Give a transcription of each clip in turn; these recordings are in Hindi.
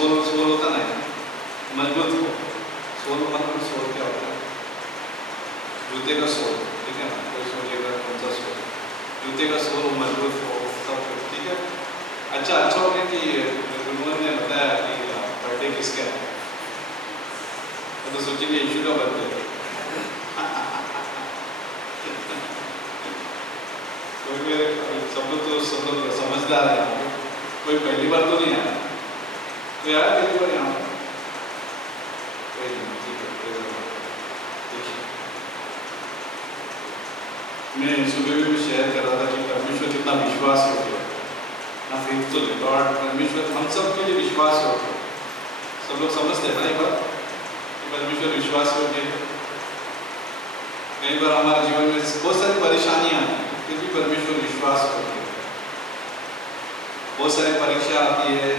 सोल सोल होता नहीं, मजबूत हो। सोल मतलब सोल क्या होता है? जूते का सोल, ठीक है ना? कोई सोचेगा कौन सा सोल? जूते का सोल मजबूत हो, सब कुछ ठीक है। अच्छा हो गया कि गुरुवन ने बताया कि बर्थडे किसका है, तो सोचेंगे यीशु का बर्थडे। सब लोग समझदार है यहाँ पे, कोई पहली बार तो नहीं आया, तो यार पहली बार यहाँ पर कोई नहीं, ठीक है। देखिए मैं सुबह भी शेयर कर रहा था कि परमेश्वर कितना विश्वास योग्य है ना, फेथफुल गॉड। परमेश्वर हम सब के लिए विश्वास योग्य है। सब लोग समझते हैं ना एक बार कि परमेश्वर विश्वास योग्य है। कई बार हमारे जीवन में बहुत सारी परेशानियां आती हैं, फिर भी परमेश्वर विश्वास योग्य है। बहुत सारी परीक्षा आती है,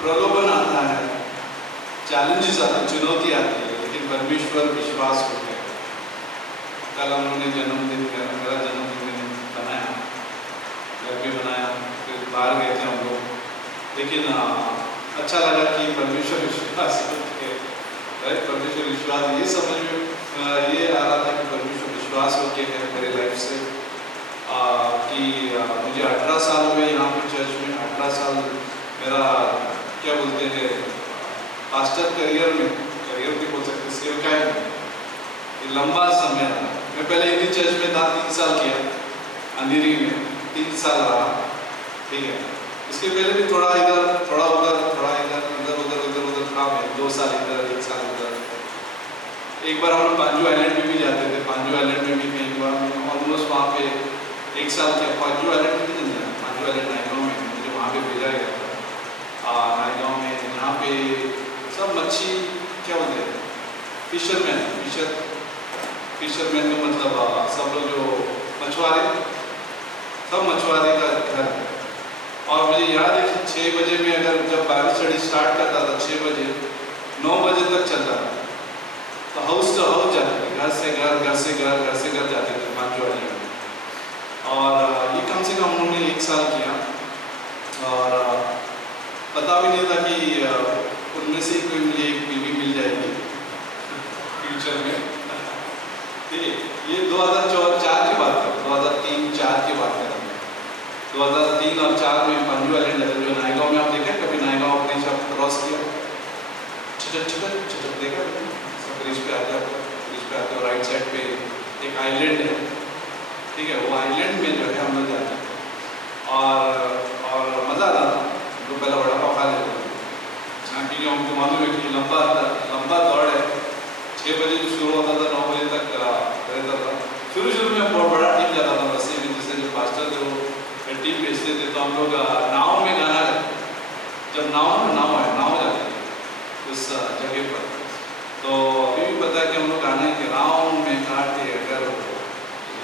प्रलोभन आता है, चैलेंजेस आते हैं, चुनौती आती है, लेकिन परमेश्वर विश्वास योग्य है। कल हम लोगों ने जन्मदिन, मेरा जन्मदिन मैंने बनाया, घर भी बनाया, फिर बाहर गए थे हम लोग, लेकिन अच्छा लगा कि परमेश्वर विश्वास योग्य है। परमेश्वर विश्वास, ये समझ में ये आ रहा था कि परमेश्वर विश्वास योग्य है मेरे लाइफ से। कि मुझे 18 साल हुए यहाँ पे चर्च में, 18 साल मेरा क्या बोलते हैं पास्टर करियर में, करियर भी बोल सकते, सेवकाई में, ये लंबा समय था। मैं पहले हिंदी चर्च में था, 3 साल किया, अंधेरी में 3 साल रहा, ठीक है। इसके पहले भी थोड़ा इधर थोड़ा उधर, थोड़ा इधर था मैं, 2 साल इधर 1 साल उधर। एक बार हम लोग पांजू आइलैंड में भी जाते थे, पांजू आइलैंड में भी कई बार ऑलमोस्ट वहाँ पे 1 साल किया। पांजू आइलैंड में नहीं जाना, पांजू आइलैंड नायगांव में, मुझे वहाँ पे भेजा गया था। नायगांव में यहाँ पे सब मच्छी क्या बोलते हैं, फिशरमैन का मतलब सब लोग जो मछुआरे, सब मछुआरे का घर है। और मुझे याद है कि 6 बजे में अगर जब बाइबल स्टडी स्टार्ट करता था 6 बजे, 9 बजे तक चलता था, तो हाउस टू हाउस जाते थे, घर से घर जाते थे पांचू वाली में। और ये कम से कम उन्होंने 1 साल किया, और पता भी नहीं था कि उनमें से कोई मुझे एक बीवी मिल जाएगी फ्यूचर में। ठीक है, ये 2004 की बात है, 2003-4 की बात है। 2003 और 4 में पांजू आइलैंड जो नायगांव में, आप देखा कभी नायगांव ब्रिज आप क्रॉस किया, छटक देखा सब ब्रिज पे आते हो, राइट साइड पे एक आइलैंड है, ठीक है। वो आइलैंड में जो है हम लोग जाते हैं, और मज़ा आता था। तो पहला बड़ा पाव खा लेते थे, क्योंकि हमको मालूम है कि लंबा दौड़ है। 6 बजे जो शुरू होता था 9 बजे तक रहता था। शुरू में बहुत बड़ा टीम जाता था बस में, जैसे जो पास्टर जो टीम भेजते थे, तो हम लोग नाव में गाना गाते, जब नाव जाती है उस जगह पर। तो अभी भी पता है कि हम लोग गाना है कि नाव में काटे अगर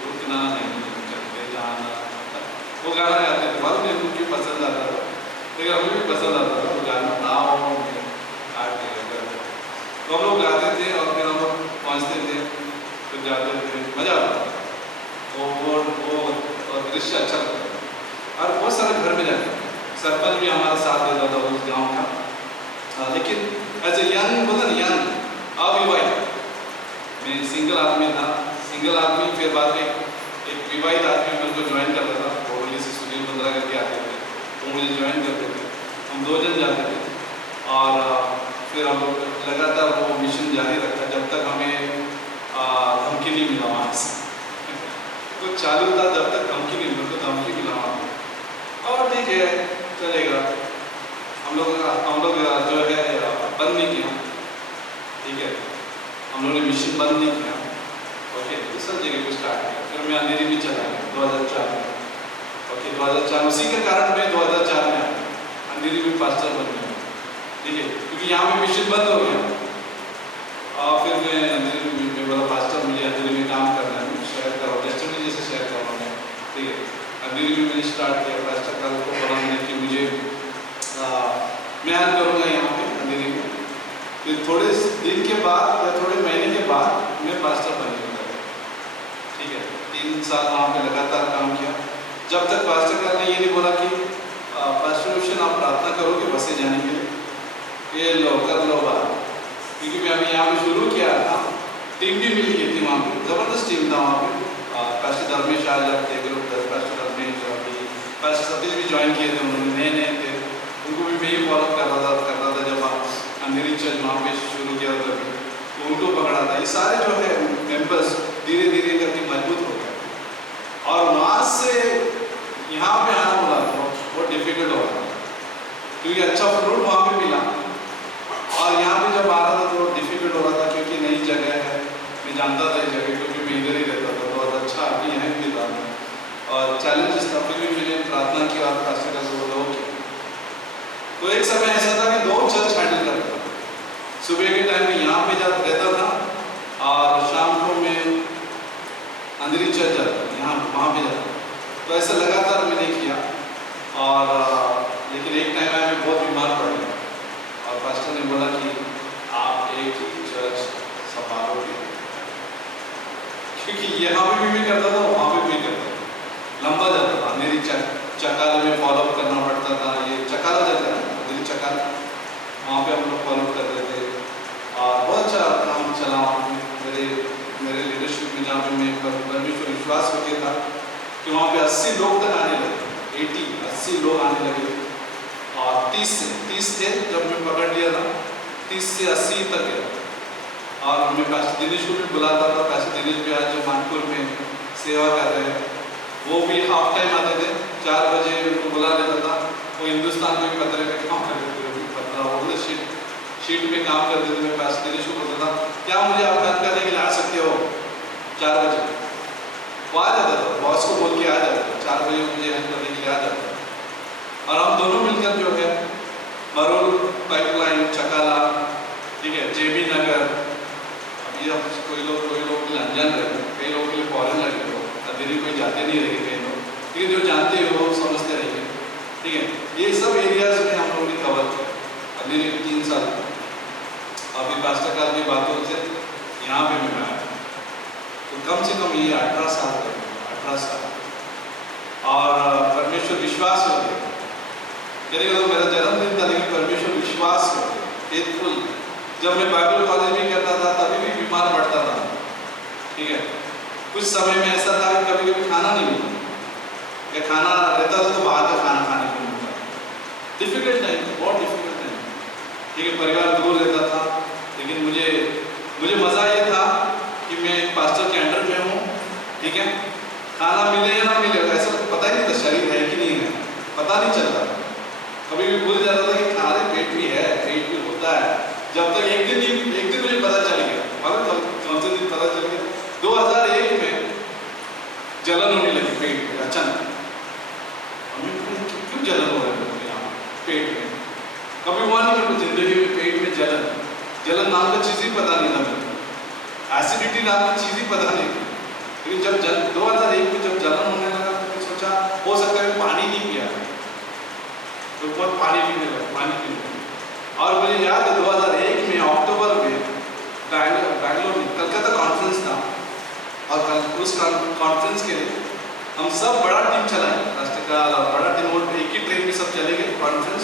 रुकना नहीं चलते जाना, वो गाना गाते थे। मालूम नहीं उनकी पसंद आता था, लेकिन हमें भी पसंद आता था वो गाना, नाव में काटे अगर। तो हम लोग गाते थे और फिर हम लोग पहुँचते थे, फिर जाते थे, मज़ा आता था। तो वो दृश्य अच्छा लगता था। और बहुत सारे घर में जाते थे, सरपंच भी हमारा साथ देता था उस गांव का। लेकिन एज ए यंग, बोला ना यंग, अविवाहित, मैं सिंगल आदमी था, फिर बाद में एक विवाहित आदमी मेरे को ज्वाइन करता था, बोली से सुनील 15 करके आते थे, तो मुझे ज्वाइन करते थे। हम 2 जन जाते थे, और फिर हम लोग लगातार वो मिशन जारी रखा जब तक हमें धमकी नहीं मिला वहाँ से। तो चालू था जब तक धमकी नहीं मिला, तो धमकी मिला वहाँ पे, और ठीक है चलेगा। हम लोग जो है बंद नहीं किया, ठीक है, हम लोगों ने मिशन बंद नहीं किया। ओके, दूसरी जगह को स्टार्ट किया। फिर मैं अंधेरी में चला गया 2004 में। ओके, 2004 उसी के कारण मैं 2004 में आया, अंधेरी में पास्टर बन गया, ठीक है, क्योंकि यहाँ पे मिशन बंद हो गया। और फिर मैं अंधेरी में बोला पास्टर मुझे अंधेरी में काम करना है, शेयर करो, टेस्टिमनी जैसे शेयर करना है, ठीक है। अंधेरी में मैंने स्टार्ट किया, पास्टर कल को बोला मैंने कि मुझे मैं आज करूँगा यहाँ पे अंधेरी में। फिर थोड़े दिन के बाद या थोड़े महीने के बाद मैं पास्टर बन गया, ठीक है। 3 साल वहाँ पे लगातार काम किया, जब तक पास्टर ने ये नहीं बोला कि पास्टर आप प्रार्थना करोगे बसे जाने के लिए, ये लो कर लो बात, क्योंकि मैं अभी यहाँ पे शुरू किया था, टीम भी मिल गई थी वहाँ पे, ज़बरदस्त टीम था वहाँ पे। पास्टर धर्मेश आज आप देख लो, पास्टर धर्मेश अभी पास्टर सतीश भी ज्वाइन किए थे, उन्होंने नए थे, उनको भी मैं ही फॉलो कर रहा था जब अंधेरी चर्च वहाँ पे शुरू किया था तभी, तो उनको पकड़ा था। ये सारे जो है मेंबर्स धीरे धीरे करके मजबूत हो गए, और वहाँ से यहाँ पे आना बोला था बहुत डिफिकल्ट हो रहा था, क्योंकि अच्छा फ्रूट वहाँ पे मिला, और यहाँ पे जब आ रहा था तो डिफिकल्ट हो रहा था, क्योंकि नई जगह है, मैं जानता था इस जगह, क्योंकि मैं इधर ही रहता था, बहुत अच्छा अभी यहाँ भी था, और चैलेंजेस था, फिर भी मैंने प्रार्थना की और पास्टर का जो लोग किया। तो एक समय ऐसा था कि 2 चर्च हैंडल करता था, सुबह के टाइम में यहाँ पे जब रहता था और शाम को मैं अंधेरी चर्च जाता था, यहाँ वहाँ पे जाता, तो ऐसा लगातार मैंने किया, और लेकिन एक टाइम में बहुत बीमार पड़ गया, और पास्टर ने बोला कि आप एक ही चर्च संभालोगे, क्योंकि यहाँ पे भी करता था, वहाँ पे भी करता था, लंबा जाता था। मेरी चकाले में फॉलोअप करना पड़ता था, ये चकाला जाता है मेरी चकाला, वहाँ पे हम लोग फॉलोअप करते थे, और बहुत अच्छा काम चला मेरे लीडरशिप में, जहाँ पे मैं परमेश्वर विश्वास हो गया था कि वहाँ पे 80 लोग तक आने लगे, 80 लोग आने लगे, और 30 थे जब मैं पकड़ लिया था, 30 से 80 तक गया, और मैं पास्टर दिनेश को भी बुलाता था। पास्टर दिनेश भी आज जो मानपुर में सेवा कर रहे हैं, वो भी हाफ टाइम आते थे, 4 बजे उनको बुला लेता था, वो हिंदुस्तान में पत्रे में काम करते थे, पत्रा शीट में काम करते थे। मैं पास्टर दिनेश को बोलता था, क्या मुझे आप काम करने के लिए आ सकते हो 4 बजे, वो आ जाता था, बॉस को बोल के आ जाता था, 4 बजे मुझे हेल्प करने के लिए आ जाता था, और हम दोनों मिलकर जो है मरोल पाइपलाइन चकाला, ठीक है, जेबी नगर, अभी अब कोई लोग अनजान रहे, कई लोगों के लिए फॉरन लगे हो, अभी कोई जाते नहीं रहे कई लोग, ठीक है, जो जानते हो समझते रहेंगे, ठीक है। ये सब एरियाज में हम लोगों ने कवर किया अभी 3 साल, अभी पास्टर काल की बातों से यहाँ पे मैं आया, तो कम से कम ये 18 साल, और परमेश्वर विश्वास हो गया, करेगा तो मेरा जन्मदिन था, लेकिन परमेश्वर विश्वास हो गया, फेथफुल। जब मैं बाइबल कॉलेज में करता था तभी भी बीमार पड़ता था, ठीक है, कुछ समय में ऐसा था कि कभी कभी खाना नहीं मिलता, या खाना रहता था तो बाहर का खाना खाने को मिलता, डिफिकल्ट टाइम, बहुत डिफिकल्ट टाइम, ठीक है, परिवार दूर रहता था, लेकिन मुझे मज़ा ये था कि मैं एक पास्टर के अंडर में हूँ, ठीक है, खाना मिले या ना मिले ऐसा पता ही नहीं था, शरीर है कि नहीं है पता नहीं चलता, कभी भी भूल जाता था कि खाने पेट भी है, पेट भी होता है, जब तक एक दिन मुझे पता चल गया, मतलब कौन से दिन पता चल गया, 2001 में जलन होने लगी पेट में अचानक, क्यों जलन हो रहा है यहाँ पेट में, कभी हुआ नहीं मेरे जिंदगी में पेट में जलन नाम का चीज़ ही पता नहीं था मुझे, एसिडिटी नाम की चीज़ ही पता नहीं थी, लेकिन जब 2001 में जब जलन होने लगा तो मैं सोचा हो सकता है पानी नहीं पिया, तो बहुत पानी पीने लगा, और मुझे याद है 2001 में अक्टूबर में बैंगलोर में कलकत्ता कॉन्फ्रेंस था, और उस कॉन्फ्रेंस के लिए हम सब बड़ा टीम चलाए, राष्ट्र का बड़ा टीम, और एक ही ट्रेन में सब चले गए कॉन्फ्रेंस,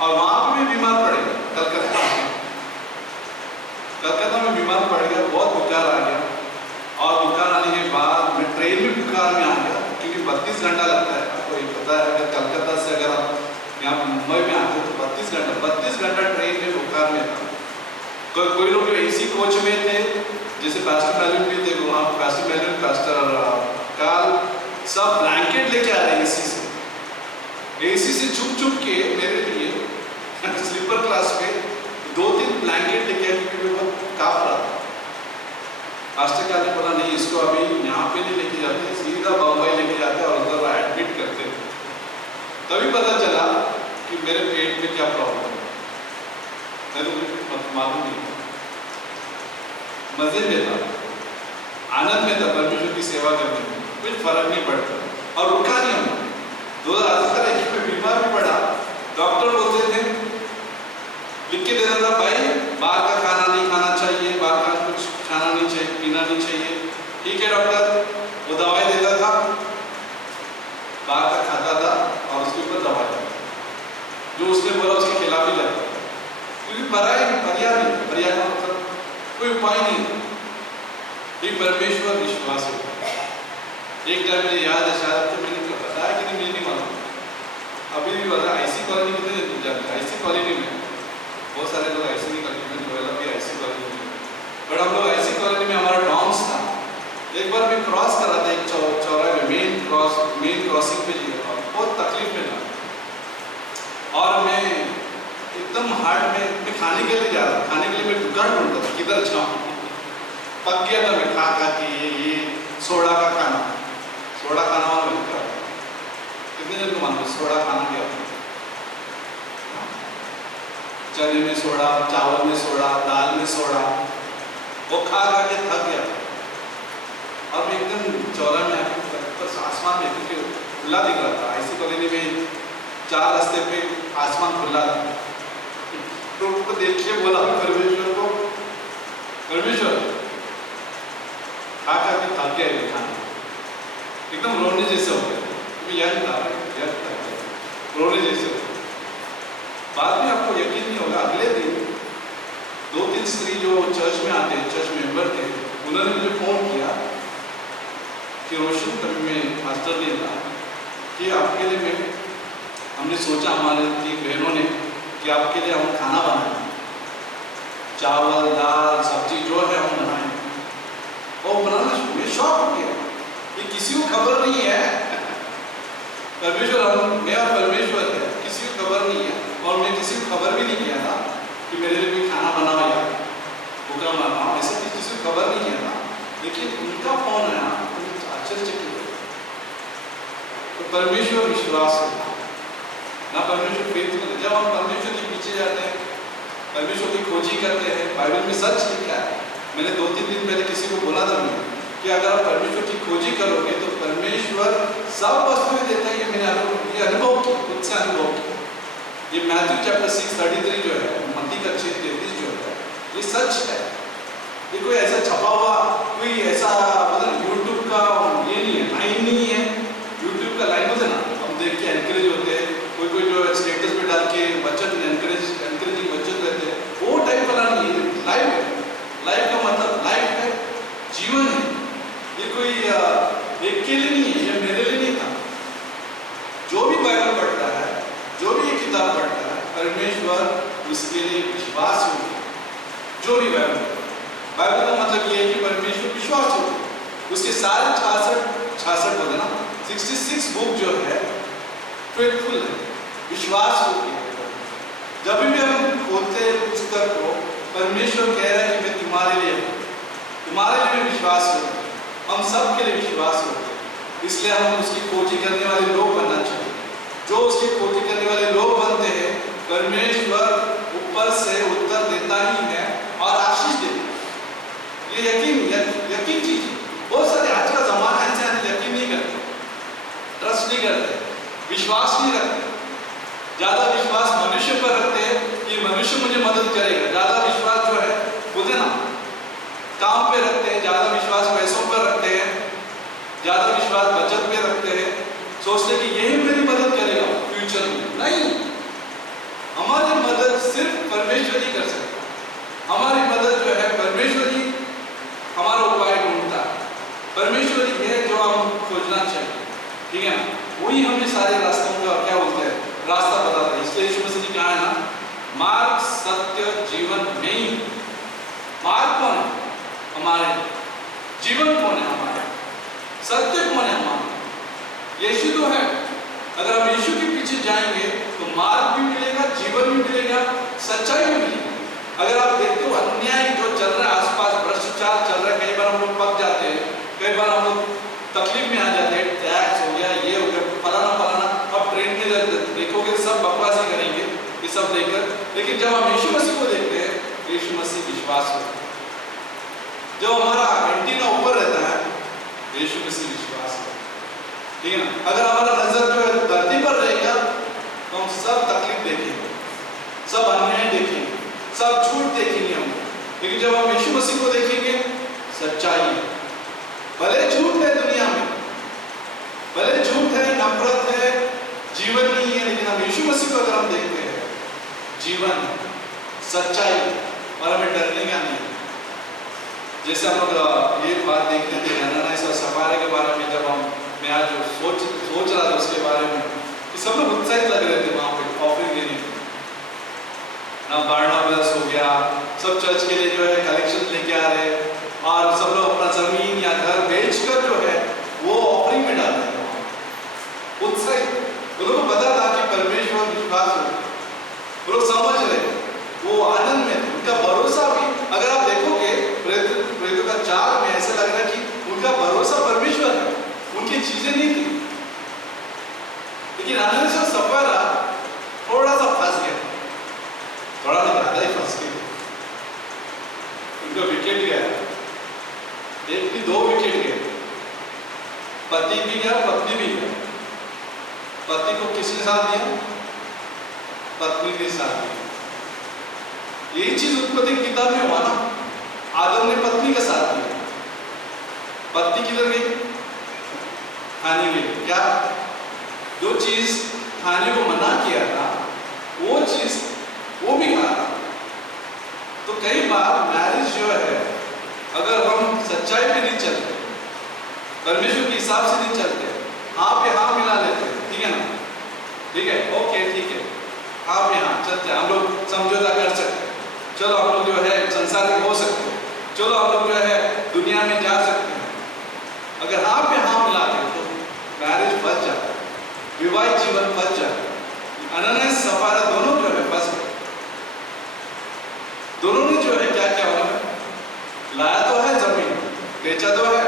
और वहाँ पे भी बीमार पड़े कलकत्ता में बीमार पड़ गया, बहुत बुखार आ गया, और बुखार आने के बाद मैं ट्रेन में बुखार में आ गया, क्योंकि 32 घंटा लगता है, आपको ये पता है, अगर कलकत्ता से अगर आप यहाँ मुंबई में आते हो तो 32 घंटा ट्रेन में बुखार में था। कोई लोग एसी कोच में थे, जैसे पास्टर मैलिन भी थे, वहाँ पास्टर मैलिन, पास्टर काल, सब ब्लैंकेट लेके आ रहे हैं एसी से छुप के मेरे लिए स्लीपर क्लास पे 2-3 ब्लैंकेट लेके आए, क्योंकि बहुत काफ रहा था। पास्टर काल ने बोला नहीं, इसको अभी यहाँ पे नहीं लेके जाते, सीधा बम्बई लेके जाते और उधर एडमिट करते, तभी पता चला कि मेरे पेट में क्या प्रॉब्लम है, मैं तो मुझे मालूम नहीं, मजे में था, आनंद में था, परमेश्वर की सेवा करने में कुछ फर्क नहीं पड़ता, और रुका नहीं हम 2001 में बीमार भी पड़ा, डॉक्टर बोलते थे, लिख के देता था, भाई बाहर का खाना नहीं खाना चाहिए, बाहर का कुछ खाना नहीं चाहिए, पीना नहीं चाहिए, ठीक है डॉक्टर, वो दवाई देता था, बाहर का खाता था और उसके ऊपर दवाई, जो उसने बोला उसके खिलाफ ही लगता था, पर्याय का मतलब कोई उपाय नहीं, ये परमेश्वर विश्वास है। एक टाइम मुझे याद है, शायद तो मैंने बताया कि नहीं मुझे नहीं मालूम, अभी भी बता, आईसी कॉलोनी कितने जाते हैं, आईसी कॉलोनी में बहुत सारे लोग आईसी नहीं कॉलोनी में, जोएला भी आईसी कॉलोनी में, बट हम लोग आईसी कॉलोनी में हमारा डॉम्स था। एक बार मैं क्रॉस कर रहा था एक चौराहे में, मेन क्रॉसिंग पे जी रहा था, बहुत तकलीफ में था और मैं एकदम हार्ड में मैं खाने के लिए जा रहा था, खाने के लिए मैं दुकान ढूंढता था किधर जाऊँ, पक गया था मैं खा के ये सोडा का खाना, सोडा खाना वाला मिलता है, कितने जन को मालूम सोडा खाना क्या होता है? चने में सोडा, चावल में सोडा, दाल में सोडा, वो खा के थक गया और मैं एकदम चौराहे में आके बस आसमान में, क्योंकि खुला दिख रहा था, आईसी कॉलोनी में 4 रास्ते पे आसमान खुला था, तो उसको देख के बोला परमेश्वर को, परमेश्वर खा के थक गया ये खाना, एकदम रोने जैसे हो गया, रोने जैसे हो। बाद में आपको यकीन नहीं होगा, अगले दिन 2-3 स्त्री जो चर्च में आते हैं, चर्च मेंबर थे, उन्होंने मुझे फोन किया कि रोशन कभी में मास्टर ने कहा कि आपके लिए मैं, हमने सोचा हमारे 3 बहनों ने कि आपके लिए हम खाना बनाएं, चावल दाल सब्जी जो है हम बनाएं, और बनाना मैं शौक हो गया, ये किसी को खबर नहीं है, परमेश्वर मैं और परमेश्वर है, किसी को खबर नहीं है, और मैं किसी को खबर भी नहीं किया था कि मेरे लिए कोई खाना बना हुआ है, भूखा मर रहा हूँ, ऐसा किसी को खबर नहीं किया था, लेकिन उनका फोन है आश्चर्यचकित हो। तो परमेश्वर विश्वास है ना, परमेश्वर फेथफुल है। जब हम परमेश्वर के पीछे जाते हैं, परमेश्वर की खोजी करते हैं, बाइबल में सच लिखा है, मैंने 2-3 दिन पहले किसी को बोला था मैं कि अगर आप परमेश्वर की खोजी करोगे तो परमेश्वर सब वस्तुएं देता है, ये मैंने ये अनुभव किया, खुद से अनुभव किया। ये मैथ्यू चैप्टर 6:33 जो है, मत्ती का 6:33 जो है, ये सच है, ये कोई ऐसा छपा हुआ, कोई ऐसा मतलब यूट्यूब का ये नहीं है, लाइन नहीं है, यूट्यूब का लाइन होता है ना, हम देख के एनकरेज होते हैं, कोई जो स्टेटस पे डाल के बचत एनकरेजिंग बचत रहते हैं, वो टाइप वाला नहीं है, लाइव है, लाइव का मतलब लाइफ है, जीवन है, ये कोई एक के लिए नहीं है, ये मेरे लिए नहीं था। जो भी बाइबल पढ़ता है, जो भी ये किताब पढ़ता है, परमेश्वर उसके लिए विश्वास हो, जो भी बाइबल का मतलब ये है कि परमेश्वर विश्वास हो, उसके सारे 66 बोले ना, 66 बुक जो है फेथफुल है, विश्वास हो गया। जब भी हम खोलते हैं पुस्तक को, परमेश्वर कह रहा है कि मैं तुम्हारे लिए विश्वास हो, हम सब के लिए विश्वास हो, इसलिए हम उसकी खोजी करने वाले लोग बनना चाहिए। जो उसकी खोजी करने वाले लोग बनते हैं, परमेश्वर ऊपर से उत्तर देता ही है और आशीष देता है। ये यकीन चीज है। बहुत सारे आज का जमाना ऐसे यकीन नहीं करते, ट्रस्ट नहीं करते, विश्वास नहीं रखते, ज्यादा विश्वास मनुष्य पर रखते हैं कि मनुष्य मुझे मदद करेगा, ज्यादा विश्वास जो है बोलते ना काम पे रखते हैं, ज्यादा विश्वास पैसों पर रखते हैं, ज्यादा विश्वास बचत पे रखते हैं, सोचते कि यही मेरी मदद करेगा फ्यूचर में। नहीं, हमारी मदद सिर्फ परमेश्वर ही कर सकता। हमारी मदद जो है परमेश्वर ही हमारा उपाय ढूंढता है, परमेश्वर ही है जो हम खोजना चाहिए, ठीक है ना, वही हमें सारे रास्तों का क्या बोलते हैं रास्ता बताता है। इसलिए यीशु मसीह जी कहा है ना, मार्ग सत्य जीवन में ही। मार्ग कौन है हमारे, जीवन कौन है हमारा, सत्य कौन है हमारा, यीशु तो है। अगर हम यीशु के पीछे जाएंगे तो मार्ग भी मिलेगा, जीवन भी मिलेगा, सच्चाई भी मिलेगी। अगर आप देखते हो अन्याय जो चल रहा है आसपास, भ्रष्टाचार चल रहा है, कई बार हम लोग पक जाते हैं, कई बार हम लोग तकलीफ में आ जाते हैं, टैक्स हो गया, ये हो गया, फलाना, अब ट्रेन के देखोगे सब बकवासी करेंगे ये सब लेकर, लेकिन जब हम यीशु मसीह को देखते हैं, यीशु मसीह विश्वास होता है। जो हमारा एंटीना ऊपर रहता है, यीशु मसीह विश्वास है, ठीक है ना। अगर हमारा नजर जो है धरती पर रहेगा तो हम सब तकलीफ देखेंगे, सब अन्याय देखेंगे, सब झूठ देखेंगे हम, लेकिन जब हम यीशु मसीह को देखेंगे, सच्चाई है। भले झूठ है दुनिया में, भले झूठ है, नफरत है, जीवन नहीं है, लेकिन हम यीशु मसीह को अगर हम देखते हैं, जीवन है, सच्चाई, और हमें डरने का नहीं। जैसे हम लोग ये बात देखते थे अनानास और सफारे के बारे में, जब मैं आज सोच रहा था उसके बारे में कि सब लोग उत्साहित लग रहे थे वहाँ पे ऑफरिंग देने के। ना बारनाबास हो गया, सब चर्च के लिए जो है कलेक्शन लेके आ रहे, और सब लोग अपना जमीन या घर बेचकर जो है वो ऑफरिंग में डाल रहे हैं। उत्साहित, वो लोगों को पता था कि परमेश्वर विश्वास हो, वो लोग समझ रहे, वो आनंद में, उनका भरोसा भी। अगर आप देखोगे प्रेरितों का 4 में ऐसा लग रहा है कि उनका भरोसा परमेश्वर है, उनकी चीजें नहीं थी। लेकिन अनानियास और सफरा थोड़ा सा फंस गया, थोड़ा नहीं ज्यादा ही फंस गया। उनका विकेट गया, एक भी 2 विकेट गए, पति भी गया पत्नी भी गया। पति को किसने साथ दिया? पत्नी के साथ दिया। यही चीज उत्पत्ति की किताब में हुआ ना, आदम ने पत्नी का साथ दिया, पत्नी किधर गई? खाने गई। क्या? जो चीज खाने को मना किया था वो चीज वो भी खा रहा। तो कई बार मैरिज जो है, अगर हम सच्चाई पे नहीं चलते, परमेश्वर के हिसाब से नहीं चलते, हाँ पे हाँ मिला लेते, ठीक है ना, ठीक है, ओके ठीक है, हाँ पे हाँ चलते, हम लोग समझौता कर सकते, चलो हम लोग जो है संसार में हो सकते हैं, चलो हम लोग जो है दुनिया में जा सकते हैं। अगर हाँ पे हाँ मिला दे तो मैरिज फंस जाता है, विवाहित जीवन फंस जाता है। अनानियास सफारा दोनों जो है फंस गए। दोनों ने जो है क्या क्या हुआ, लाया तो है जमीन, बेचा तो है,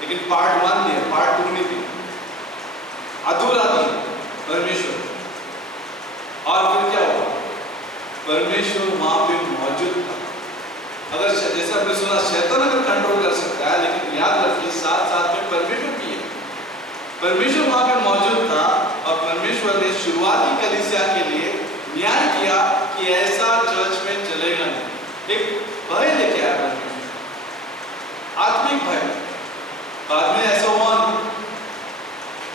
लेकिन पार्ट 1 दिया, पार्ट 2 नहीं दिया, अधूरा दिया परमेश्वर। और फिर क्या हुआ? परमेश्वर वहां पे मौजूद था। अगर जैसे आपने सुना शैतान अगर कंट्रोल कर सकता है, लेकिन याद रखिए साथ साथ में परमेश्वर भी है। परमेश्वर वहां पे मौजूद था, और परमेश्वर ने शुरुआती कलीसिया के लिए न्याय किया कि ऐसा चर्च में चलेगा नहीं। एक भय लेके आया परमेश्वर, आत्मिक भय। बाद में ऐसा हुआ,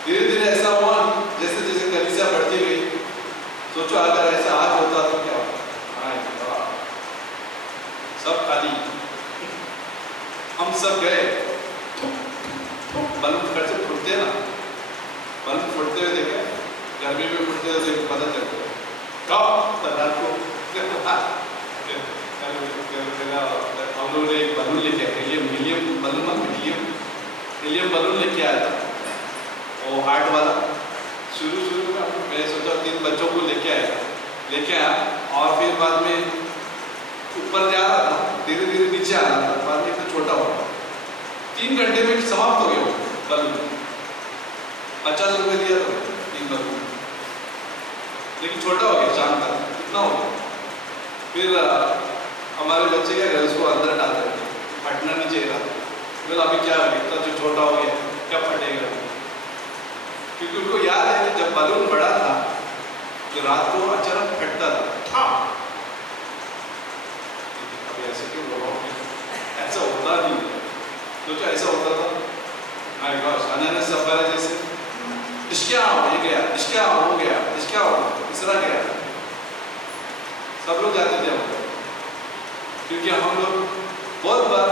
धीरे धीरे ऐसा हुआ, जैसे जैसे कलीसिया बढ़ती गई, सोचो अगर ऐसा आज होता तो क्या होता? सब खाली, हम सब गए, बल्ब घर से फुटते ना, बल्ब फुटते हुए देखे, गर्मी में फुटते हुए देखे, पता चलता है कब रात को हम लोगों ने एक बलून लेके आया, हीलियम बलून लेके आया था, वो हार्ट वाला। शुरू में मैं सोचा 3 बच्चों को लेके आया, और फिर बाद में ऊपर जा रहा था, धीरे धीरे नीचे आ रहा था, बाद में तो छोटा हुआ, 3 घंटे में समाप्त हो गया बलून। 50 रुपये दिया था 3 बलून, लेकिन छोटा हो गया, शाम तक इतना हो गया। फिर हमारे बच्चे क्या गए, उसको अंदर डाल देते, फटना नहीं चाहिए था। फिर अभी क्या हो गया, जो छोटा हो गया क्या फटेगा, क्योंकि उनको याद है कि जब बलून बड़ा था तो रात को अचानक फटता था। अभी ऐसे क्यों बोल रहा हूँ, ऐसा होता नहीं, तो क्या ऐसा होता था? माय गॉड, अनानियास सफारा जैसे इसक्या ये गया, इसक्या हो गया, इसक्या हो तीसरा गया, सब लोग जाते थे हम, क्योंकि हम लोग बहुत बार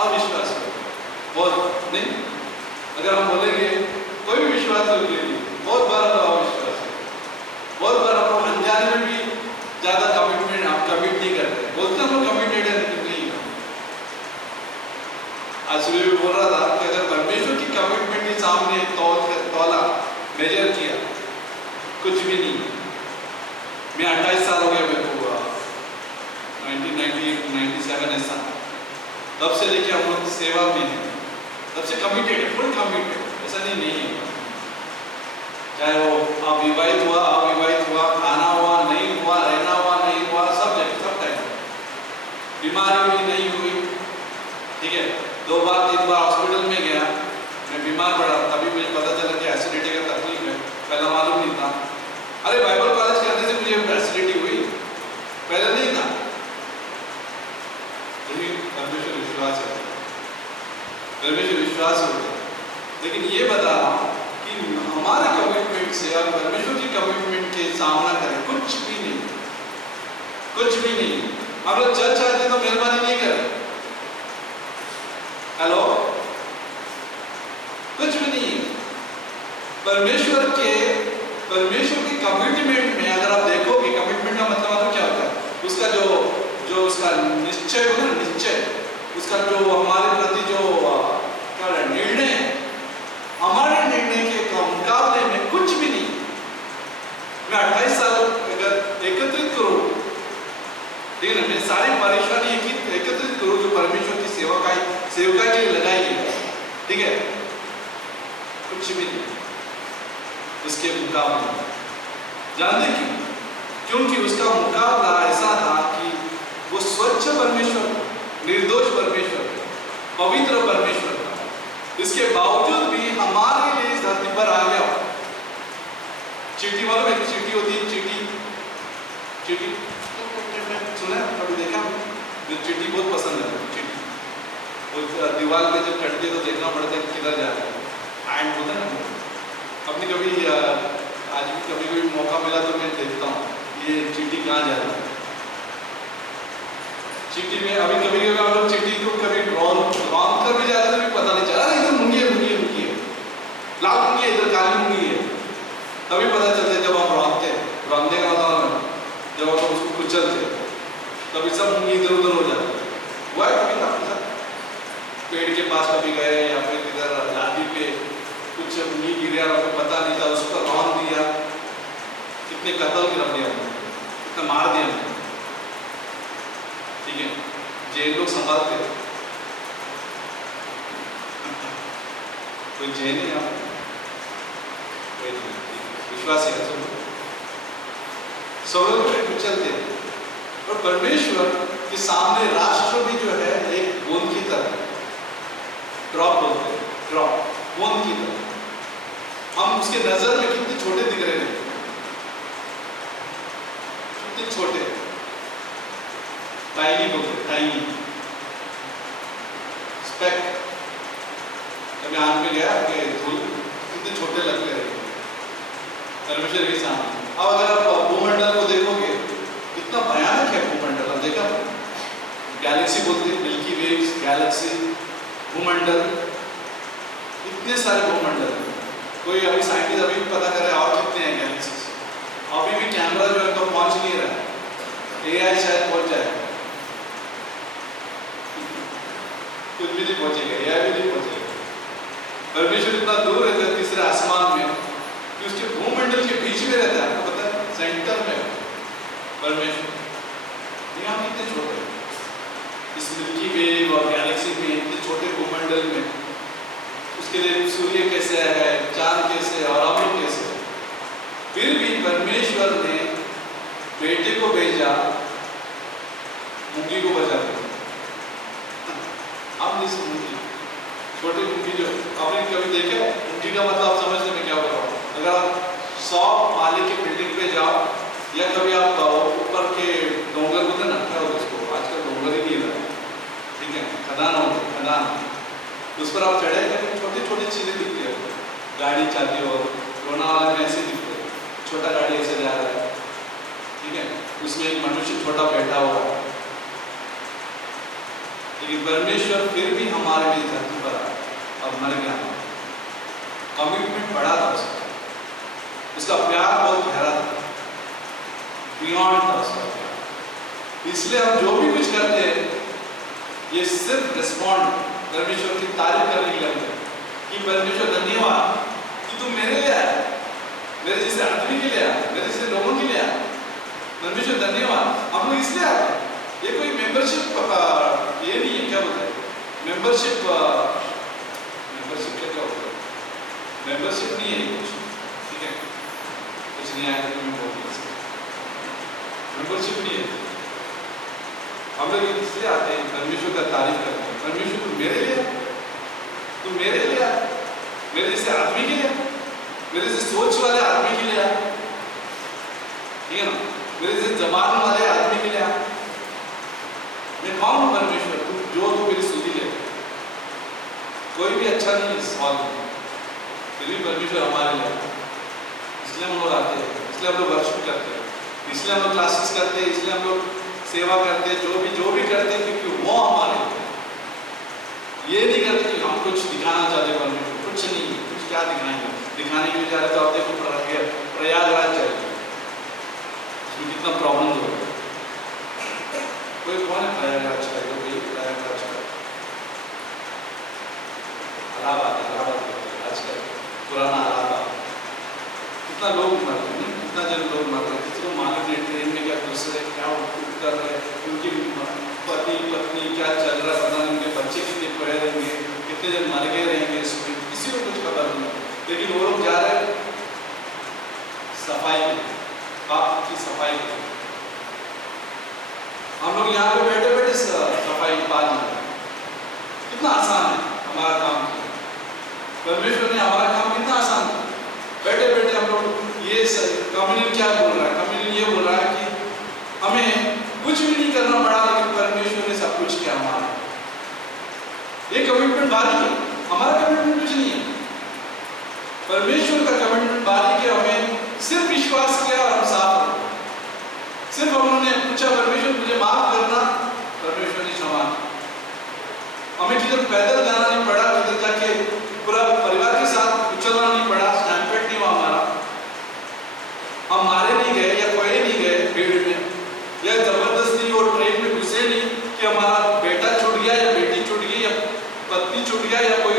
अविश्वास करते, बहुत नहीं, अगर हम बोलेंगे कोई भी विश्वास नहीं, बहुत बार हम अविश्वास करते, बहुत बार हम अनजाने में भी ज्यादा कमिटमेंट हम कमिट नहीं करते, बोलते हम लोग कमिटेड है लेकिन नहीं। आज सुबह भी बोल रहा था कि अगर परमेश्वर की कमिटमेंट के सामने तौला मेजर किया, कुछ भी नहीं। मैं 28 साल हो गया मेरे को, 1998-97 ऐसा, तब से लेके हम लोग सेवा में हैं, तब से कमिटेड है, फुल कमिटेड, ऐसा नहीं है। चाहे वो अविवाहित हुआ, अविवाहित हुआ, खाना हुआ, नहीं हुआ, रहना हुआ, नहीं हुआ, सब जगह सब टाइम, बीमारी हुई नहीं हुई, ठीक है, 2 बार 3 बार हॉस्पिटल में गया, मैं बीमार पड़ा, तभी मुझे पता चला कि एसिडिटी का तकलीफ है, पहला मालूम नहीं था। अरे बाइबल कॉलेज करने से मुझे एसिडिटी हुई, पहले नहीं था। परमेश्वर विश्वास है, परमेश्वर विश्वास होता है। लेकिन ये बता रहा हूँ कि हमारे कमिटमेंट से, हम परमेश्वर की कमिटमेंट के सामना करें, कुछ भी नहीं, कुछ भी नहीं। हम लोग चर्च आते तो मेहरबानी नहीं कर, हेलो, कुछ भी नहीं। परमेश्वर के कमिटमेंट में अगर आप देखोगे, कमिटमेंट का मतलब क्या होता है? उसका जो उसका निश्चय हो ना, निश्चय, उसका जो हमारे प्रति जो क्या निर्णय है, हमारे निर्णय के मुकाबले में कुछ भी नहीं। मैं 28 साल अगर एकत्रित करूं, ठीक है ना, मैं सारी परेशानी एकत्रित करूं जो परमेश्वर की सेवकाई के लिए लगाई है, ठीक है, कुछ भी नहीं उसके मुकाबले। जानते क्यों? क्योंकि उसका मुकाबला ऐसा था कि वो स्वच्छ परमेश्वर, निर्दोष परमेश्वर, पवित्र परमेश्वर था। इसके बावजूद भी हमारे लिए इस धरती पर आ गया। चींटी वालों में चींटी होती है, चींटी सुना कभी देखा? मुझे चींटी बहुत पसंद है। चींटी वो दीवार पे जब चढ़ती है तो देखना पड़ता है किधर जा रहा है। एंड होता है ना, अपनी कभी आज भी कभी मौका मिला तो मैं देखता हूँ ये चींटी कहाँ जा रही है। चींटी में अभी कभी हम लोग चींटी को कभी रौंद कर भी जाते तो भी पता नहीं चला, इधर मुंगी है, लाल मुंगी है, इधर काली मुंगी है, तभी पता चलता है जब हम रौंदने का मतलब जब हम उसको कुचलते तभी सब मुंगी इधर उधर हो जाती है। हुआ है कभी आपके साथ? पेड़ के पास कभी गए या फिर इधर लादी पे कुछ मुंगी गिरा, आपको पता नहीं था, उसको रौंद दिया, कितने कत्ल कर दिया, कितना मार दिया, ठीक है, जेल लोग संभालते, कोई जेल नहीं, आप विश्वास है सब लोग कुछ चलते। और परमेश्वर के सामने राष्ट्र भी जो है एक बूंद की तरह, ड्रॉप बोलते हैं, ड्रॉप, बूंद की तरह। हम उसके नजर में कितने छोटे दिख रहे हैं, कितने छोटे, टाइनी बोलते, टाइनी स्पेक। जब आंख में गया आपके धूल, कितने छोटे लगते रहे परमेश्वर के सामने। अब अगर आप भूमंडल को देखोगे कितना भयानक है भूमंडल। अब देखा, गैलेक्सी बोलते हैं, मिल्की वे गैलेक्सी, भूमंडल, इतने सारे भूमंडल। कोई अभी साइंटिस्ट अभी भी पता कर रहा है और कितने हैं गैलेक्सीज। अभी भी कैमरा जो है तो पहुंच नहीं रहा है, एआई शायद पहुंच जाए, कुछ भी नहीं पहुंचेगा, एआई भी नहीं पहुंचेगा। परमेश्वर इतना दूर रहता है तीसरे आसमान में कि उसके भूमंडल के बीच में रहता है, आपको पता है, सेंटर में परमेश्वर। हम कितने छोटे हैं इस मिल्की वे और गैलेक्सी में, इतने छोटे भूमंडल में। उसके लिए सूर्य कैसे है, चांद कैसे है और हम लोग कैसे है। फिर भी परमेश्वर ने बेटे को भेजा मुंगी को बचा दिया। आप नहीं मुंगी, छोटी मुंगी जो आपने कभी देखे, मुंगी का मतलब आप समझते मैं क्या बोल रहा हूँ। अगर आप 100 माले की बिल्डिंग पे जाओ या कभी आप ऊपर के डोंगर होते ना, क्या होता है उसको, आजकल डोंगर ही नहीं रहा, ठीक है, खदान होते, खदान, उस पर आप चढ़े तो छोटी छोटी चीजें दिखती है, गाड़ी चलती हो, लोनावाला में ऐसे दिखते है, छोटा गाड़ी ऐसे जा रहा है, ठीक है, उसमें एक मनुष्य छोटा बैठा हुआ है। लेकिन परमेश्वर फिर भी हमारे लिए धरती पर आया और मर गया। कमिटमेंट बड़ा था उसका प्यार बहुत गहरा था, बियॉन्ड था उसका प्यार। इसलिए हम जो भी कुछ करते हैं ये सिर्फ रिस्पॉन्ड, परमेश्वर की तारीफ करने के लिए कि परमेश्वर धन्यवाद कि तुम मेरे लिए आया, मेरे जैसे आदमी के लिए आया, मेरे जैसे लोगों के लिए आया। परमेश्वर धन्यवाद। हम लोग इसलिए आते हैं, ये कोई मेंबरशिप ये नहीं है, क्या बोलते हैं मेंबरशिप, मेंबरशिप क्या होता है, मेंबरशिप नहीं है कुछ, ठीक है, कुछ नहीं आया तो मैं बोल नहीं सकता, मेंबरशिप नहीं है। हम लोग इसलिए आते हैं, परमेश्वर का तारीफ करते हैं, परमेश्वर तुम मेरे लिए, तुम मेरे लिए, मेरे जैसे आदमी के लिए, मेरे जैसे सोच वाले आदमी के लिए, ठीक है ना, मेरे जैसे जबान वाले आदमी के लिए। मैं कौन हूँ परमेश्वर, तू मेरी सुधी ले, कोई भी अच्छा नहीं इस सवाल में, फिर भी परमेश्वर हमारे लिए। इसलिए हम लोग आते हैं, इसलिए हम लोग वर्शिप करते हैं, इसलिए हम लोग क्लासेस करते हैं, इसलिए हम लोग सेवा करते, जो भी करते, क्योंकि वो हमारे होते हैं। ये नहीं करते कि हम कुछ दिखाना चाहते परमेश्वर, कुछ नहीं, कुछ क्या दिखाएंगे, दिखाने के लिए जा रहे तो आप देखो प्रयागराज चाहिए, उसमें कितना प्रॉब्लम हो रहा है। कोई कौन है प्रयागराज का? प्रयागराज का इलाहाबाद आजकल पुराना इलाहाबाद, कितना लोग मर रहे हैं, कितना जन लोग मर रहे हैं, किसी को मालूम नहीं ट्रेन में क्या दूसरे क्या कर रहे हैं, उनकी पति पत्नी क्या चल रहा है पता नहीं, उनके बच्चे कितने पड़े रहेंगे, कितने जन मर गए रहेंगे, इसमें किसी को कुछ खबर नहीं। लेकिन वो लोग जा रहे हैं सफाई के, पाप की सफाई के। हम लोग यहाँ पे बैठे बैठे सफाई पा लेंगे, कितना आसान है हमारा काम। परमेश्वर ने हमारा काम कितना आसान किया, बैठे बैठे हम लोग ये कम्युनियन क्या बोल रहा है, कम्युनियन ये बोल रहा है कि हमें कुछ भी नहीं करना पड़ा, लेकिन परमेश्वर ने सब कुछ किया हमारा। ये कमिटमेंट भारी है, हमारा कमिटमेंट कुछ नहीं है, परमेश्वर का कमिटमेंट भारी है। हमें सिर्फ विश्वास किया और हम साफ रहे, सिर्फ उन्होंने पूछा परमेश्वर मुझे माफ करना, परमेश्वर ने क्षमा। हमें किधर पैदल जाना नहीं पड़ा, किधर जाके पूरा परिवार के साथ उछलना नहीं पड़ा, स्टैम्पेड नहीं हुआ हमारा, हम मारे नहीं गए या कोई नहीं गए भीड़ में, या जबरदस्ती और ट्रेन में घुसे नहीं कि हमारा बेटा छूट गया या बेटी छूट गई या पत्नी छूट गया या कोई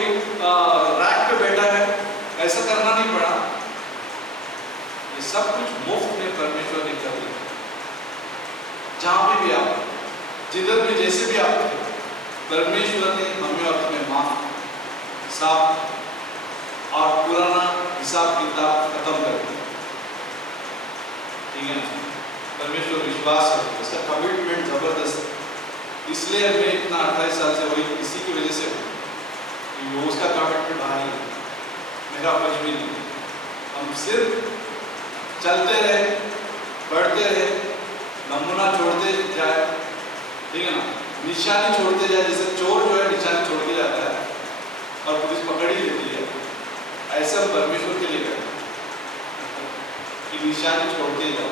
रैक पे बैठा है, ऐसा करना नहीं पड़ा। ये सब कुछ मुफ्त में परमेश्वर ने कर दिया। जहां पे भी आप, जिधर भी जैसे भी आप थे, परमेश्वर ने हमें और तुम्हें माफ, साफ और पुराना हिसाब किताब खत्म कर दिया, ठीक है ना। परमेश्वर विश्वास है, उसका कमिटमेंट जबरदस्त, इसलिए मैं इतना 28 साल से वही इसी की वजह से कि वो उसका कमिटमेंट भारी है, मेरा कुछ भी नहीं। हम सिर्फ चलते रहे, बढ़ते रहे, नमूना छोड़ते जाए, ठीक है ना, निशानी छोड़ते जाए। जैसे चोर जो है निशानी छोड़ के जाता है और पुलिस पकड़ ही लेती है, ऐसा हम परमेश्वर के लिए करते हैं कि निशानी छोड़ते जाओ,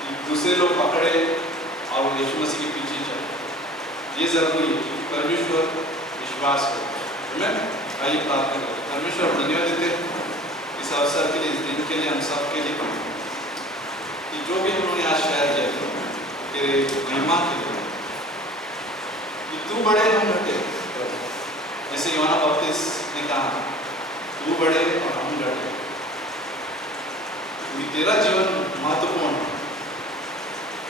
कि दूसरे लोग पकड़े और यीशु मसीह के पीछे चले। ये जरूरी है कि परमेश्वर विश्वास हो। मैं आइए प्रार्थना करें। परमेश्वर धन्यवाद देते हैं इस अवसर के लिए, इस दिन के लिए, हम सब के लिए, कि जो भी उन्होंने आज शेयर किया तेरे महिमा के लिए, कि तू बड़े हम घटे, जैसे यूहन्ना बपतिस्मा ने कहा तू बड़े और हम घटे, क्योंकि तेरा जीवन महत्वपूर्ण है।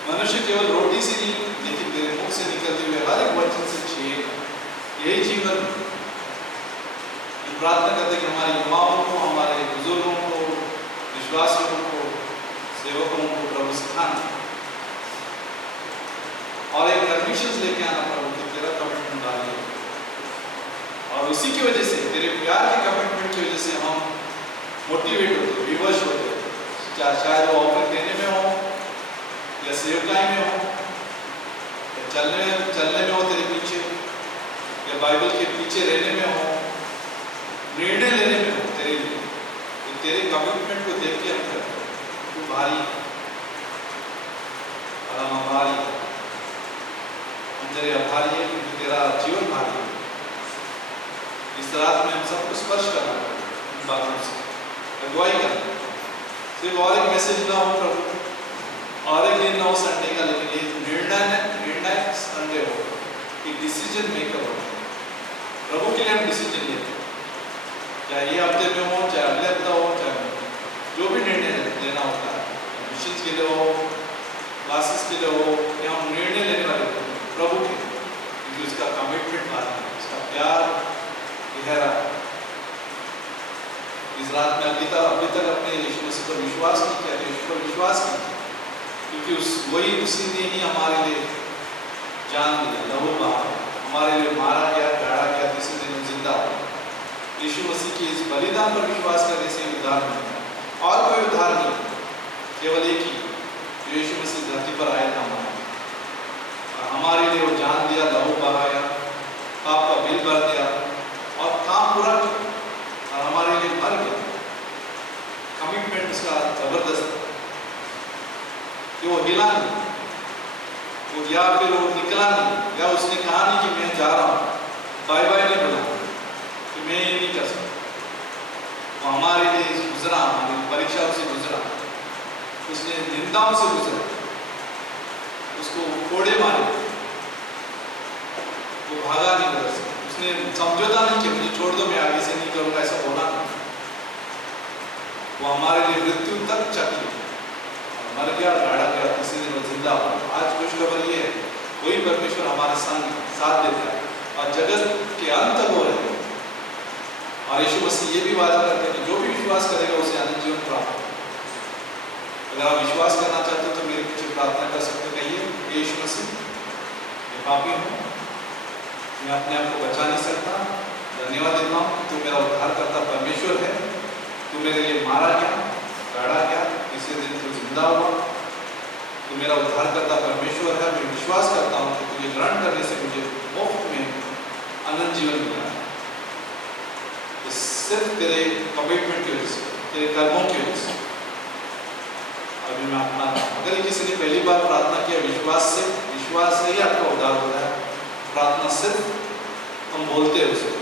मनुष्य केवल रोटी से नहीं, लेकिन तेरे मुख से निकलते हुए हर एक वचन से जिएगा, यही जीवन। प्रार्थना करते कि हमारे युवाओं को, हमारे बुजुर्गों को, विश्वासियों को, सेवकों को प्रभु सिखाना और एक कन्विक्शंस लेके आना प्रभु कि तेरा कमिटमेंट डालिए, और उसी की वजह से, तेरे प्यार के कमिटमेंट की वजह से हम मोटिवेट होते, विवश होते, शायद वो ऑफर देने में हो या सेवकाई में हो या चलने में हो तेरे पीछे, या बाइबल के पीछे रहने में हो, निर्णय लेने में हो तेरे लिए। तो तेरे कमिटमेंट को देख के हम करते हैं, तू भारी है और हम आभारी है, हम तेरे आभारी है क्योंकि तेरा जीवन भारी है। इस रात में हम सबको स्पर्श करना है इन बातों से, अगुवाई करना। सिर्फ और एक मैसेज ना हो प्रभु, और एक दिन ना हो संडे का, लेकिन ये निर्णय संडे हो, एक डिसीजन मेकर हो प्रभु के लिए। हम डिसीजन लेते हैं, चाहे ये हफ्ते में हो, चाहे अगले हफ्ता हो, चाहे जो भी निर्णय लेना होता है, मिशन के लिए हो, क्लासेस के लिए हो, या हम निर्णय लेने वाले हो प्रभु के, क्योंकि उसका कमिटमेंट माना है, उसका प्यार गहरा। इस रात में अभी तक अपने यीशु मसीह पर विश्वास नहीं किया, यीशु पर विश्वास नहीं किया, क्योंकि उसी ने ही हमारे लिए जान दिया, लहू बहा, हमारे लिए मारा गया, गाड़ा गया, तीसरे दिन जिंदा हो। यीशु मसीह के इस बलिदान पर विश्वास करने से उद्धार नहीं, और कोई उद्धार नहीं, केवल एक ही, जो यीशु मसीह धरती पर आया था हमारे लिए, वो जान दिया, लहू बहाया, पाप का बिल भर दिया और काम पूरा किया, और हमारे लिए मर गया। कमिटमेंट उसका जबरदस्त कि वो हिला नहीं, वो या फिर वो निकला नहीं, या उसने कहा नहीं कि मैं जा रहा हूँ, बाय बाय नहीं बोला कि मैं ये नहीं कर सकता। वो हमारे लिए गुजरा, हमारी परीक्षाओं से गुजरा, उसने निंदाओं से गुजरा, उसको कोड़े मारे, वो भागा नहीं उधर से, उसने समझौता नहीं कि मुझे छोड़ दो, मैं आगे से नहीं करूँगा, ऐसा बोला नहीं। वो हमारे लिए मृत्यु तक चली, मर गया, गाड़ा गया, किसी दिन वो जिंदा हुआ। आज खुशखबर ये है, वही परमेश्वर हमारे संग साथ देता है और जगत के अंत तक हो रहे हैं। और यीशु मसीह ये भी वादा करते हैं कि जो भी विश्वास करेगा उसे अनंत जीवन प्राप्त होगा। अगर आप विश्वास करना चाहते हो तो मेरे पीछे प्रार्थना कर सकते, कहिए, यीशु मसीह मैं पापी हूँ, मैं अपने आप को बचा नहीं सकता, धन्यवाद देता हूँ तू मेरा उद्धारकर्ता परमेश्वर है, तू मेरे लिए मारा गया, गाड़ा गया, किसी दिन तू जिंदा हुआ, तू मेरा उद्धारकर्ता परमेश्वर है। मैं विश्वास करता हूँ कि तुझे ग्रहण करने से मुझे मुफ्त में अनंत जीवन मिला है, सिर्फ तेरे कमिटमेंट की वजह से, तेरे कर्मों की वजह से। अभी मैं अपना, अगर किसी ने पहली बार प्रार्थना किया विश्वास से ही आपका उद्धार होता है। प्रार्थना सिर्फ हम बोलते हैं, उसे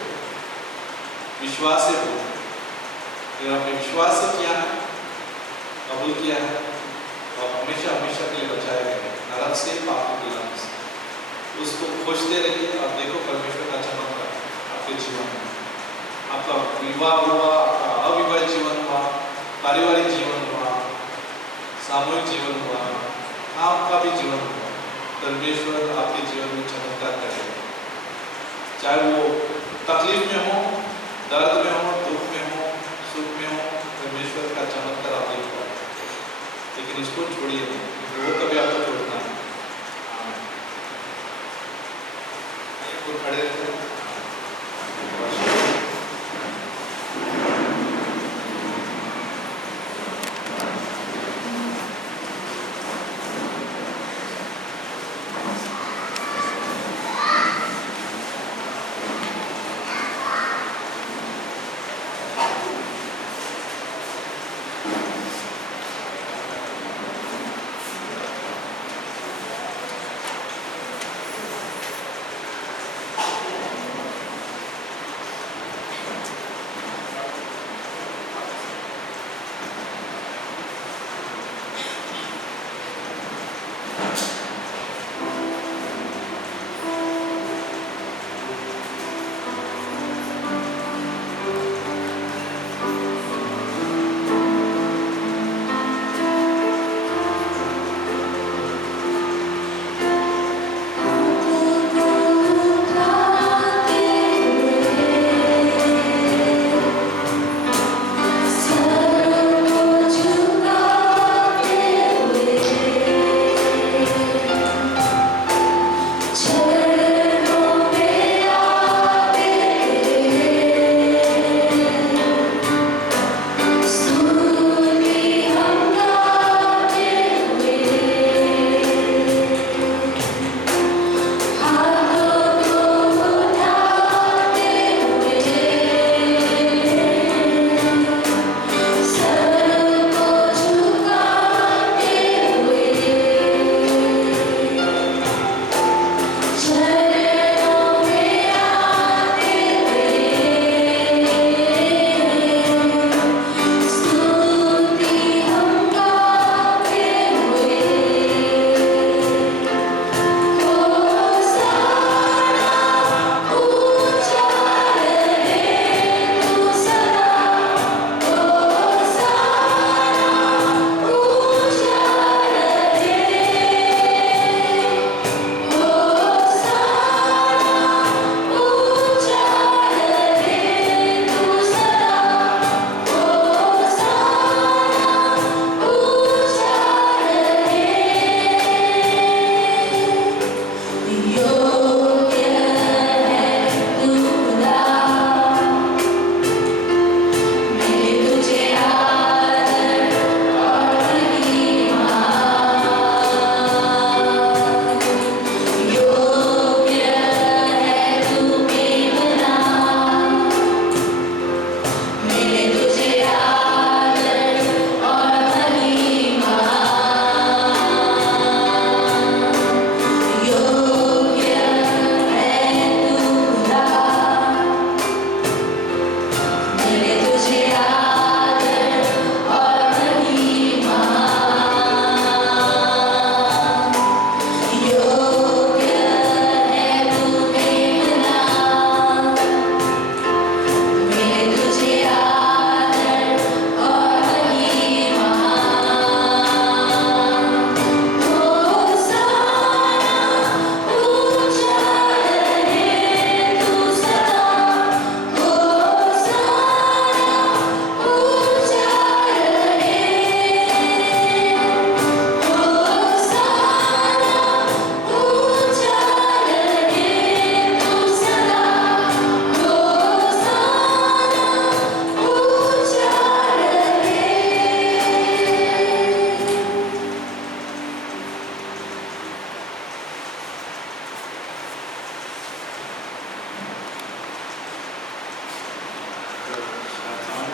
विश्वास से बोलते हैं। अगर आपने विश्वास से किया है, कबूल किया है, तो आप हमेशा हमेशा के लिए बचाए गए नरक से, पाप के गुलामी से। उसको खोजते रहिए और देखो परमेश्वर का चमत्कार आपके जीवन में। आपका विवाह हुआ, आपका अविवाहित जीवन हुआ, पारिवारिक जीवन हुआ, सामूहिक जीवन हुआ, आपका भी जीवन हुआ, परमेश्वर आपके जीवन में चमत्कार करेगा। चाहे वो तकलीफ में हो, दर्द में हो, दुख में हो, सुख में हो, परमेश्वर का चमत्कार आप देख पाए। लेकिन उसको छोड़िए नहीं, वो कभी आपको छोड़ना है। वो खड़े थे,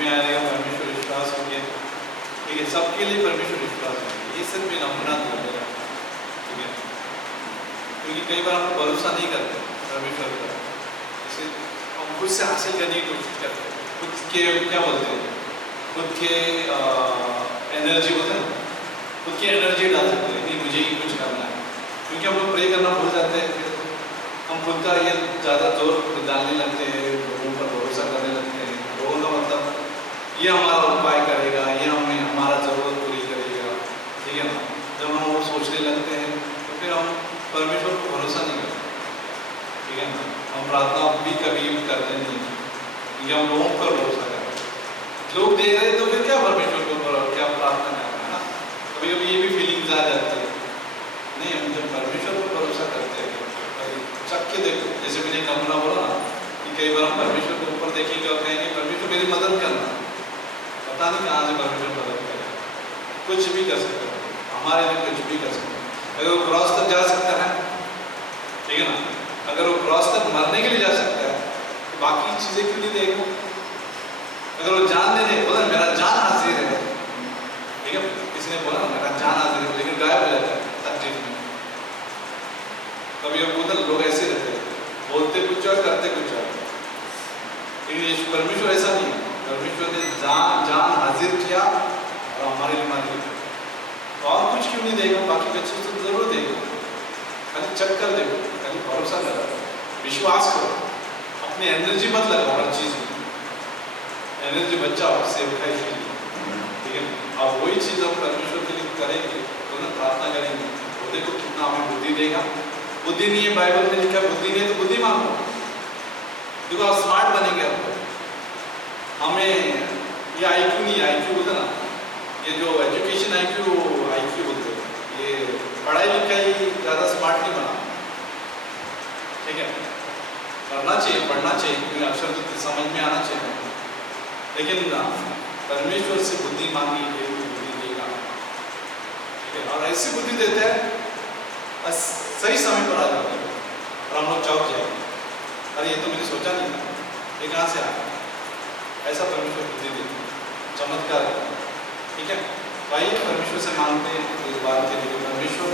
में आएगा परमेश्वर विश्वास हो गया, ठीक है, सबके लिए परमेश्वर विश्वास हो गया। ये सिर्फ मैं नमूना दे मेरा, ठीक है, क्योंकि कई बार हम भरोसा नहीं करते परमेश्वर पर, जैसे हम खुद से हासिल करने की कोशिश करते हैं, खुद के क्या बोलते हैं, खुद के एनर्जी होते हैं, खुद की एनर्जी डाल सकते हैं, नहीं मुझे ही कुछ करना है, क्योंकि हम लोग प्रे करना भूल जाते हैं, फिर हम खुद का ये ज़्यादा जोर डालने लगते हैं, लोगों पर भरोसा करने लगते हैं, लोगों का मतलब ये हमारा उपाय करेगा, ये हमें हमारा ज़रूरत पूरी करेगा, ठीक है ना। जब हम वो सोचने लगते हैं तो फिर हम परमेश्वर को भरोसा नहीं करते, ठीक है ना। हम प्रार्थना भी कभी करते नहीं, क्योंकि हम लोगों पर भरोसा करते हैं, लोग दे रहे तो फिर क्या परमेश्वर को क्या प्रार्थना करना है ना। कभी कभी ये भी फीलिंग्स आ जाती है, नहीं हम जब परमेश्वर पर भरोसा करते हैं, चक के देखो, जैसे मैंने नमूना बोला ना कि कई बार हम परमेश्वर के ऊपर देखेंगे और कहेंगे परमेश्वर मेरी मदद करना, पता नहीं कहाँ से परमेश्वर मदद करेगा, कुछ भी कर सकते हैं हमारे लिए, कुछ भी कर सकते हैं। अगर वो क्रॉस तक जा सकता है, ठीक है ना, अगर वो क्रॉस तक मरने के लिए जा सकता है तो बाकी चीज़ें क्यों नहीं देखो। अगर वो जान देने बोला मेरा जान हाजिर है, ठीक है, किसी ने बोला मेरा जान हाजिर है, लेकिन गायब हो जाता है तकलीफ में। कभी अब उधर लोग ऐसे रहते हैं, बोलते कुछ और करते कुछ और, लेकिन परमेश्वर ऐसा नहीं है। परमेश्वर ने जान हाजिर किया और हमारे लिए मार दिया, तो और कुछ क्यों नहीं देगा, बाकी बच्चे तो जरूर देगा, खाली चक्कर देखो, खाली भरोसा करो, विश्वास करो, अपनी एनर्जी मत लगाओ हर चीज़ में, एनर्जी बचाओ सेवकाई के लिए, ठीक है। अब वही चीज़ हम परमेश्वर के लिए करेंगे तो ना प्रार्थना करेंगे, वो देखो कितना हमें बुद्धि देगा। बुद्धि नहीं है, बाइबल में लिखा बुद्धि नहीं है तो बुद्धि मांगो, देखो आप स्मार्ट बनेंगे। आपको हमें ये आईक्यू नहीं, आईक्यू बोलते ना, ये जो एजुकेशन आईक्यू बोलते हैं, ये पढ़ाई लिखाई ज़्यादा स्मार्ट नहीं बना, ठीक है, करना चाहिए, पढ़ना चाहिए, क्योंकि अक्षर तो समझ में आना चाहिए, लेकिन परमेश्वर से बुद्धि मांगी ये बुद्धि देगा, ठीक है। और ऐसी बुद्धि देते हैं सही समय पर आ जाते हैं और हम लोग चौंक जाए, अरे ये तो मैंने सोचा नहीं था, ये कहाँ से आया, ऐसा परमेश्वर बुद्धि देते हैं, चमत्कार है, ठीक है। भाई परमेश्वर से मांगते हैं इस बात के लिए, परमेश्वर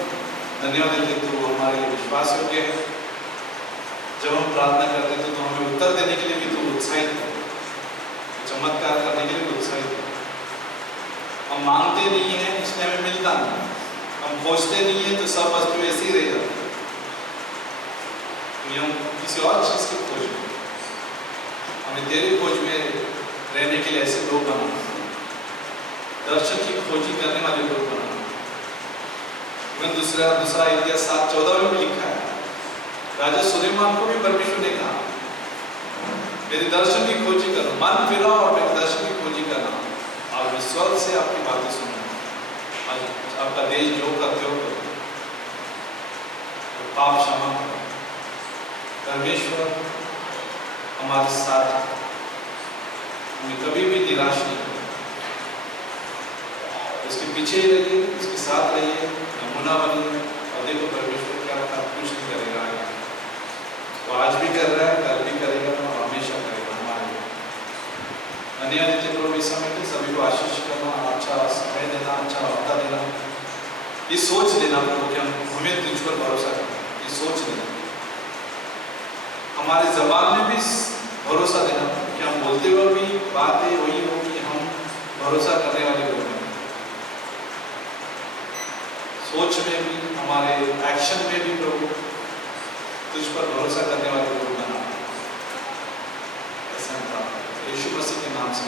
धन्यवाद देते तो हमारे लिए विश्वास योग्य है, जब हम प्रार्थना करते थे तो हमें उत्तर देने के लिए भी तो उत्साहित है, चमत्कार करने के लिए भी उत्साहित है। हम मांगते नहीं हैं इसलिए हमें मिलता नहीं, हम खोजते नहीं है तो सब वस्तु ऐसे ही रह जाती है, हम किसी और चीज़ की खोज में, हमें तेरे खोज में रहने के लिए ऐसे लोग बनाना, दर्शन की खोजी करने वाले लोग बनाना। दूसरा इतिहास 7:14 में भी लिखा है, राजा सुलेमान को भी परमेश्वर ने कहा मेरे दर्शन की खोजी करो, मन फिराओ और मेरे दर्शन की खोजी करना, और विश्वास से आपकी बातें सुनो, आपका देश जो करते हो पाप क्षमा करो। परमेश्वर हमारे साथ, हमें कभी भी निराश नहीं करो, उसके पीछे ही रहिए, उसके साथ रहिए, नमूना बनिए, और देखो परमेश्वर क्या कुछ नहीं करेगा, वो आज भी कर रहा है, कल भी करेगा और हमेशा करेगा हमारे लिए। धन्यवाद देते प्रभु इस समय के सभी को आशीष करना, अच्छा समय देना, अच्छा वादा देना, ये सोच लेना प्रभु कि हमें तुझ पर भरोसा करना, ये सोच लेना, हमारे जबान में भी भरोसा देना कि हम बोलते हुए भी बातें वही हो कि हम भरोसा करने वाले लोग हैं, सोच में भी हमारे एक्शन में भी प्रभु तुझ पर भरोसा करने वाले लोग बना, ऐसा यीशु मसीह के नाम से।